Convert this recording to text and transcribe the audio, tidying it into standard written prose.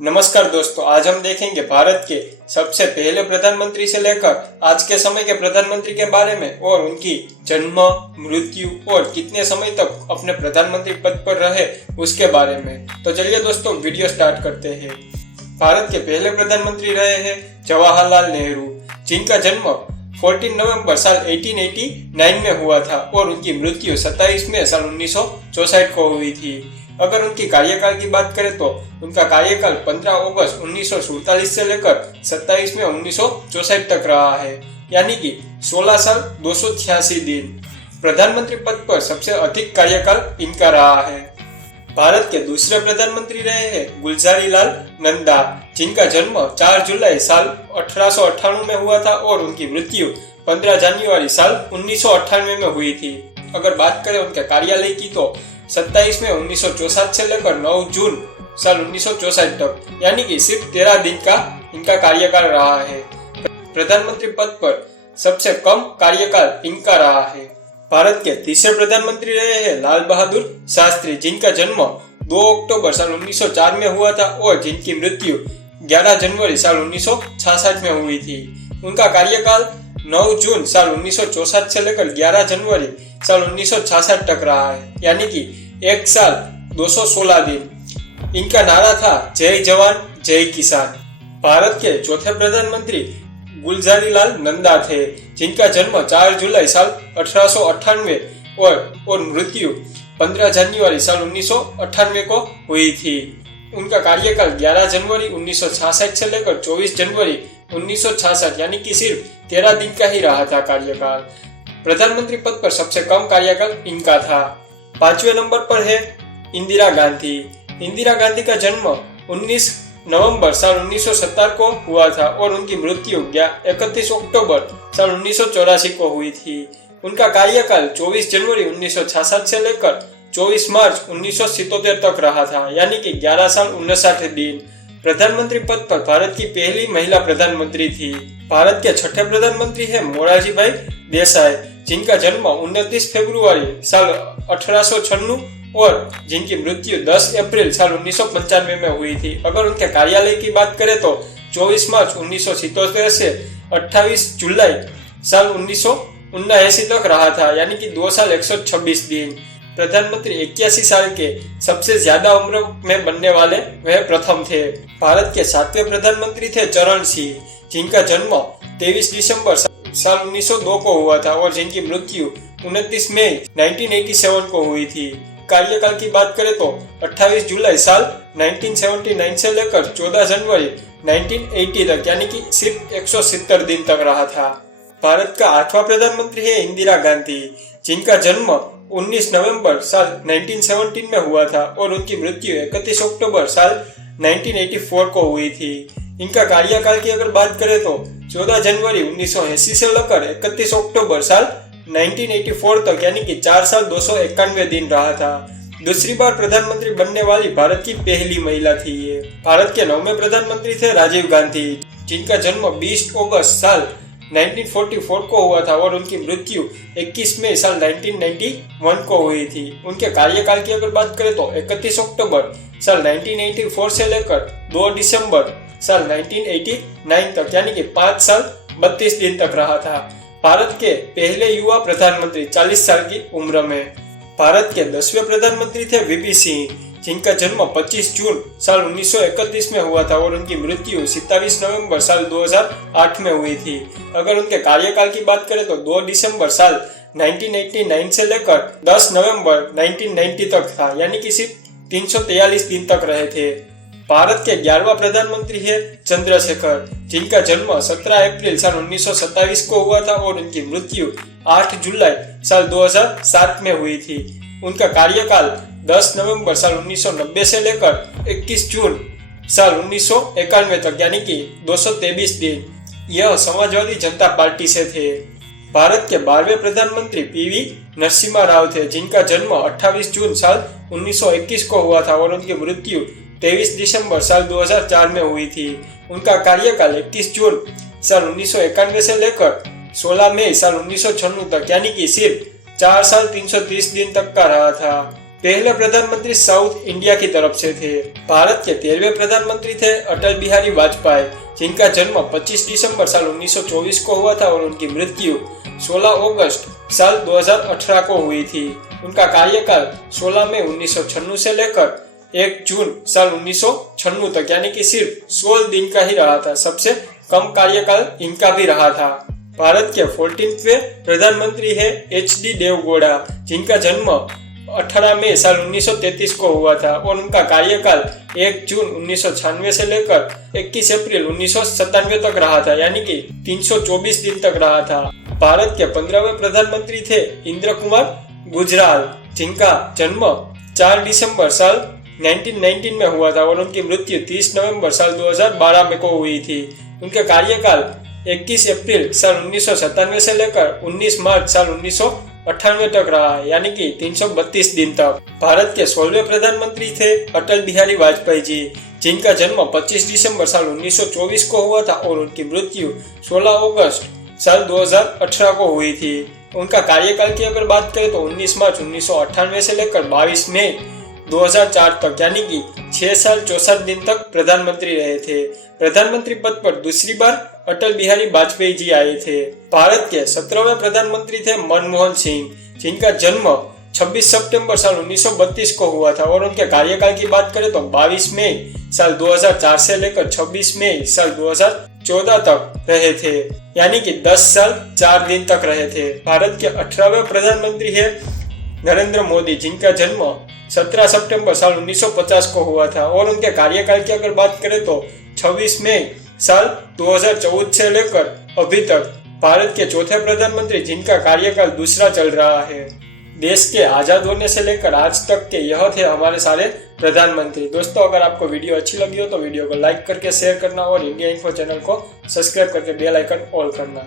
नमस्कार दोस्तों, आज हम देखेंगे भारत के सबसे पहले प्रधानमंत्री से लेकर आज के समय के प्रधानमंत्री के बारे में और उनकी जन्म, मृत्यु और कितने समय तक अपने प्रधानमंत्री पद पर रहे उसके बारे में। तो चलिए दोस्तों, वीडियो स्टार्ट करते हैं। भारत के पहले प्रधानमंत्री रहे हैं जवाहरलाल नेहरू, जिनका जन्म 14 नवंबर साल 1889 में हुआ था और उनकी मृत्यु 27 मई साल 1964 को हुई थी। अगर उनकी कार्यकाल की बात करें तो उनका कार्यकाल 15 अगस्त 1947 से लेकर 27 मई 1964 तक रहा है, यानी कि 16 साल 286 दिन। प्रधानमंत्री पद पर सबसे अधिक कार्यकाल इनका रहा है। भारत के दूसरे प्रधानमंत्री रहे हैं गुलजारीलाल नंदा, जिनका जन्म 4 जुलाई साल 1898 में हुआ था और उनकी मृत्यु 15 जनवरी साल 1998 में हुई थी। अगर बात करें उनके कार्यालय की तो 27 मई 1964 से लेकर 9 जून साल 1964 तक, यानी कि सिर्फ 13 दिन का इनका कार्यकाल रहा है। प्रधानमंत्री पद पर सबसे कम कार्यकाल इनका रहा है। भारत के तीसरे प्रधानमंत्री रहे हैं लाल बहादुर शास्त्री, जिनका जन्म 2 अक्टूबर साल 1904 में हुआ था और जिनकी मृत्यु 11 जनवरी साल 1966 में हुई थी। उनका कार्यकाल 9 जून साल 1964 से लेकर 11 जनवरी साल 1966 तक रहा है, यानी कि 1 साल 216 दिन। इनका नारा था जय जवान जय किसान। भारत के चौथे प्रधानमंत्री गुलजारीलाल नंदा थे, जिनका जन्म 4 जुलाई साल 1898 और मृत्यु 15 जनवरी साल 1998 को हुई थी। उनका कार्यकाल 11 जनवरी 1966 से लेकर 24 जनवरी 1966, यानी कि सिर्फ 13 दिन का ही रहा था कार्यकाल। प्रधानमंत्री पद पर सबसे कम कार्यकाल इनका था। 5वें नंबर पर है इंदिरा गांधी। इंदिरा गांधी का जन्म 19 नवंबर साल 1970 को हुआ था और उनकी मृत्यु 31 अक्टूबर साल 1984 को हुई थी। उनका कार्यकाल 24 जनवरी 1966 से लेकर 24 मार्च 1977 तक रहा था, यानी कि 11 साल 59 दिन। प्रधानमंत्री पद पर भारत की पहली महिला प्रधानमंत्री थी। भारत के छठे प्रधानमंत्री है मोरारजी भाई देसाई, जिनका जन्म 29 फरवरी साल 1896 और जिनकी मृत्यु 10 अप्रैल साल 1995 में हुई थी। अगर उनके कार्यालय की बात करें तो 24 मार्च 1977 से 28 जुलाई साल 1979 तक रहा था, यानी कि 2 साल 126 दिन। प्रधानमंत्री 81 साल के सबसे ज्यादा उम्र में बनने वाले वह प्रथम थे। भारत के 7वें प्रधानमंत्री थे चरण सिंह, जिनका जन्म 23 दिसंबर साल 1902 को हुआ था और जिनकी मृत्यु 29 मई 1987 को हुई थी। कार्यकाल की बात करें तो 28 जुलाई साल 1979 से लेकर 14 जनवरी 1980 तक, यानी कि सिर्फ 170 दिन तक रहा था। भारत का 8वां प्रधानमंत्री है इंदिरा गांधी, जिनका जन्म 19 नवंबर साल 1917 में हुआ था और उनकी मृत्यु 31 अक्टूबर साल 1984 को हुई थी। इनका कार्यकाल की अगर बात करें तो 14 जनवरी 1980 से लेकर 31 अक्टूबर साल 1984 तक, यानी कि 4 साल 291 दिन रहा था। दूसरी बार प्रधानमंत्री बनने वाली भारत की पहली महिला थी ये। भारत के 9वें प्रधानमंत्री थे राजीव गांधी, जिनका जन्म 20 अगस्त साल 1944 को हुआ था और उनकी मृत्यु 21 मई साल 1991 को हुई थी। उनके कार्यकाल की अगर बात करें तो 31 अक्टूबर साल 1984 से लेकर 2 दिसंबर साल 1989 तक, यानी कि 5 साल 32 दिन तक रहा था। भारत के पहले युवा प्रधानमंत्री 40 साल की उम्र में। भारत के 10वें प्रधानमंत्री थे वीपी सिंह, जिनका जन्म 25 जून साल 1931 में हुआ था और उनकी मृत्यु 27 नवंबर साल 2008 में हुई थी। अगर उनके कार्यकाल की बात करें तो 2 दिसंबर साल 1989 से लेकर 10 नवंबर 1990 तक था, यानी कि सिर्फ 343 दिन तक रहे थे। भारत के 11वां प्रधानमंत्री है चंद्रशेखर, जिनका जन्म 17 अप्रैल साल 1927 को हुआ था और उनकी मृत्यु 8 जुलाई साल 2007 में हुई थी। उनका कार्यकाल 10 नवंबर साल 1990 से लेकर 21 जून साल 1991 तक, यानी कि 223 दिन। यह समाजवादी जनता पार्टी से थे। भारत के 12वें प्रधानमंत्री पीवी नरसिम्हा राव थे, जिनका जन्म 28 जून साल 1921 को हुआ था और उनकी मृत्यु 23 दिसंबर साल 2004 में हुई थी। उनका कार्यकाल 31 जून साल 1991 से लेकर 16 मई साल 1996 तक, यानी कि सिर्फ 4 साल 330 दिन तक का रहा था। पहले प्रधानमंत्री साउथ इंडिया की तरफ से थे। भारत के 13वें प्रधानमंत्री थे अटल बिहारी वाजपेयी, जिनका जन्म 25 दिसंबर साल 1924 को हुआ था और उनकी मृत्यु 16 अगस्त साल 2018 को हुई थी। उनका कार्यकाल 16 मई 1996 से लेकर 1 जून साल 1996 तक, यानी कि सिर्फ 16 दिन का ही रहा था। सबसे कम कार्यकाल इनका भी रहा था। भारत के 14वें प्रधानमंत्री है HD देवगौड़ा, जिनका जन्म 18 मई साल 1933 को हुआ था और उनका कार्यकाल 1 जून 1996 से लेकर 21 अप्रैल 1997 तक रहा था, यानी कि 324 दिन तक रहा था। भारत के 15वें प्रधानमंत्री थे इंद्र कुमार गुजराल, जिनका जन्म 4 दिसंबर साल 1919 में हुआ था और उनकी मृत्यु 30 नवंबर साल 2012 में को हुई थी। उनका कार्यकाल 21 अप्रैल साल 1997 से लेकर 19 मार्च साल 1998 तक रहा है, यानी कि 332 दिन तक। भारत के 16वें प्रधानमंत्री थे अटल बिहारी वाजपेयी जी, जिनका जन्म 25 दिसंबर साल 1924 को हुआ था और उनकी मृत्यु 16 अगस्त साल 2018 को हुई थी। उनका कार्यकाल की अगर बात करें तो 19 मार्च 1998 से लेकर 22 मई 2004 तक, यानी कि 6 साल 64 दिन तक प्रधानमंत्री रहे थे। प्रधानमंत्री पद पर दूसरी बार अटल बिहारी वाजपेयी जी आए थे। भारत के 17वें प्रधानमंत्री थे मनमोहन सिंह, जिनका जन्म 26 सितंबर साल 1932 को हुआ था और उनके कार्यकाल की बात करें तो 22 मई साल 2004 से लेकर 26 मई साल 2014 तक रहे थे, यानी कि 10 साल 4 दिन तक रहे थे। भारत के 18वें प्रधानमंत्री है नरेंद्र मोदी, जिनका जन्म 17 सितंबर साल 1950 को हुआ था और उनके कार्यकाल की अगर बात करें तो 26 मई साल 2014 से लेकर अभी तक भारत के चौथे प्रधानमंत्री, जिनका कार्यकाल दूसरा चल रहा है। देश के आजाद होने से लेकर आज तक के यह थे हमारे सारे प्रधानमंत्री। दोस्तों, अगर आपको वीडियो अच्छी लगी हो तो वीडियो को लाइक करके शेयर करना और इंडिया इन्फो चैनल को सब्सक्राइब करके बेल आइकन ऑल करना।